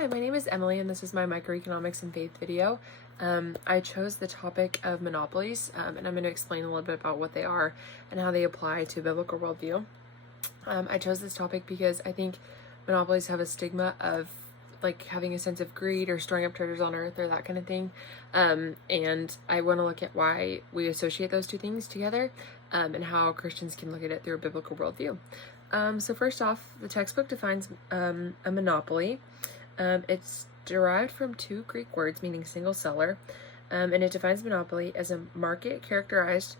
Hi, my name is Emily, and this is my microeconomics and faith video. I chose the topic of monopolies, and I'm going to explain a little bit about what they are and how they apply to a biblical worldview. I chose this topic because I think monopolies have a stigma of like having a sense of greed or storing up treasures on earth or that kind of thing. And I want to look at why we associate those two things together, and how Christians can look at it through a biblical worldview. So first off, the textbook defines a monopoly. It's derived from two Greek words meaning single seller, and it defines monopoly as a market characterized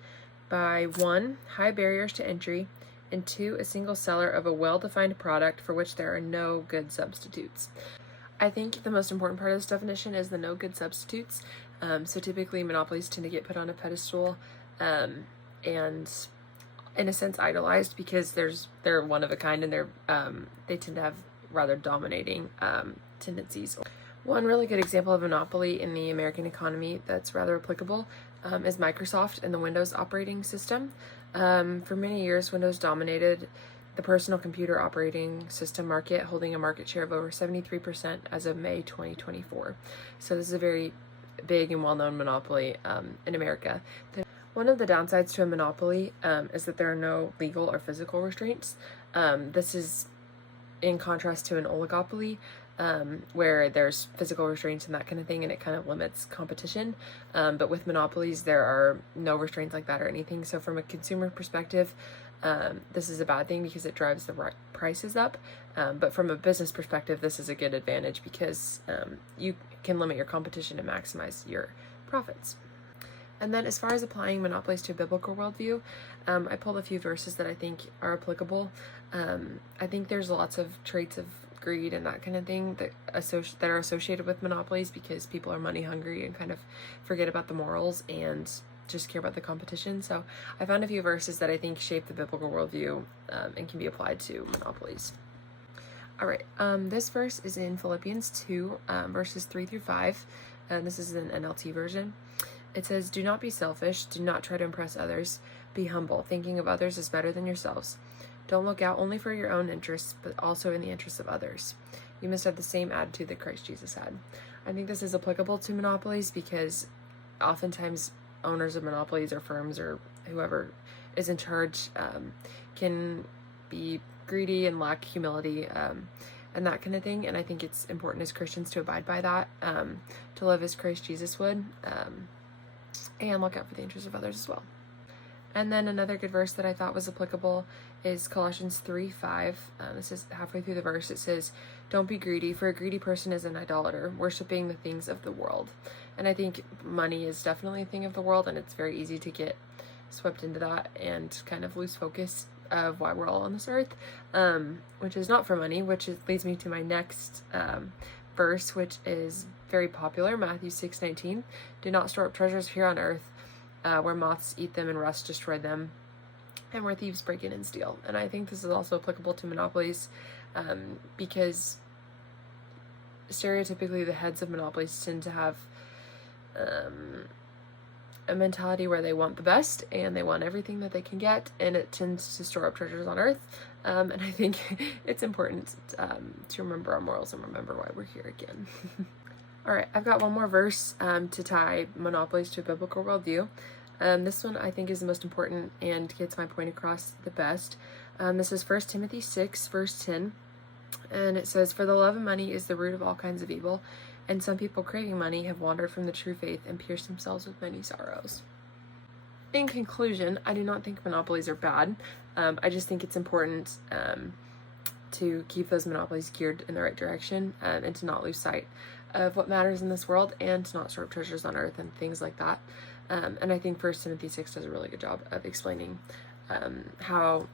by 1, high barriers to entry, and 2, a single seller of a well-defined product for which there are no good substitutes. I think the most important part of this definition is the no good substitutes. So typically monopolies tend to get put on a pedestal, and in a sense idolized because they're one of a kind, and they tend to have rather dominating tendencies. One really good example of monopoly in the American economy that's rather applicable is Microsoft and the Windows operating system. For many years, Windows dominated the personal computer operating system market, holding a market share of over 73% as of May 2024. So this is a very big and well-known monopoly in America. One of the downsides to a monopoly is that there are no legal or physical restraints. This is in contrast to an oligopoly, where there's physical restraints and that kind of thing, and it kind of limits competition. But with monopolies, there are no restraints like that or anything. So from a consumer perspective, this is a bad thing because it drives the prices up. But from a business perspective, this is a good advantage because you can limit your competition and maximize your profits. And then as far as applying monopolies to a biblical worldview, I pulled a few verses that I think are applicable. I think there's lots of traits of greed and that kind of thing that are associated with monopolies because people are money hungry and kind of forget about the morals and just care about the competition. So I found a few verses that I think shape the biblical worldview and can be applied to monopolies. All right, this verse is in Philippians 2, verses 3 through 5, and this is an NLT version. It says, "Do not be selfish, do not try to impress others, be humble, thinking of others as better than yourselves. Don't look out only for your own interests, but also in the interests of others. You must have the same attitude that Christ Jesus had." I think this is applicable to monopolies because oftentimes owners of monopolies or firms or whoever is in charge can be greedy and lack humility and that kind of thing. And I think it's important as Christians to abide by that, to live as Christ Jesus would, and look out for the interests of others as well. And then another good verse that I thought was applicable is Colossians 3:5. This is halfway through the verse. It says, "Don't be greedy, for a greedy person is an idolater, worshiping the things of the world." And I think money is definitely a thing of the world, and it's very easy to get swept into that and kind of lose focus of why we're all on this earth, which is not for money, leads me to my next verse, which is very popular, Matthew 6:19. "Do not store up treasures here on earth, where moths eat them and rust destroy them, and where thieves break in and steal." And I think this is also applicable to monopolies, because stereotypically the heads of monopolies tend to have a mentality where they want the best and they want everything that they can get, and it tends to store up treasures on earth. And I think it's important to remember our morals and remember why we're here again. All right, I've got one more verse to tie monopolies to a biblical worldview. This one I think is the most important and gets my point across the best. This is 1 Timothy 6, verse 10, and it says, "For the love of money is the root of all kinds of evil, and some people craving money have wandered from the true faith and pierced themselves with many sorrows." In conclusion, I do not think monopolies are bad. I just think it's important to keep those monopolies geared in the right direction, and to not lose sight of what matters in this world, and to not store up treasures on earth and things like that. And I think 1 Timothy 6 does a really good job of explaining how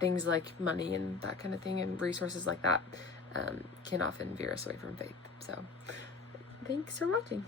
things like money and that kind of thing and resources like that can often veer us away from faith. So thanks for watching.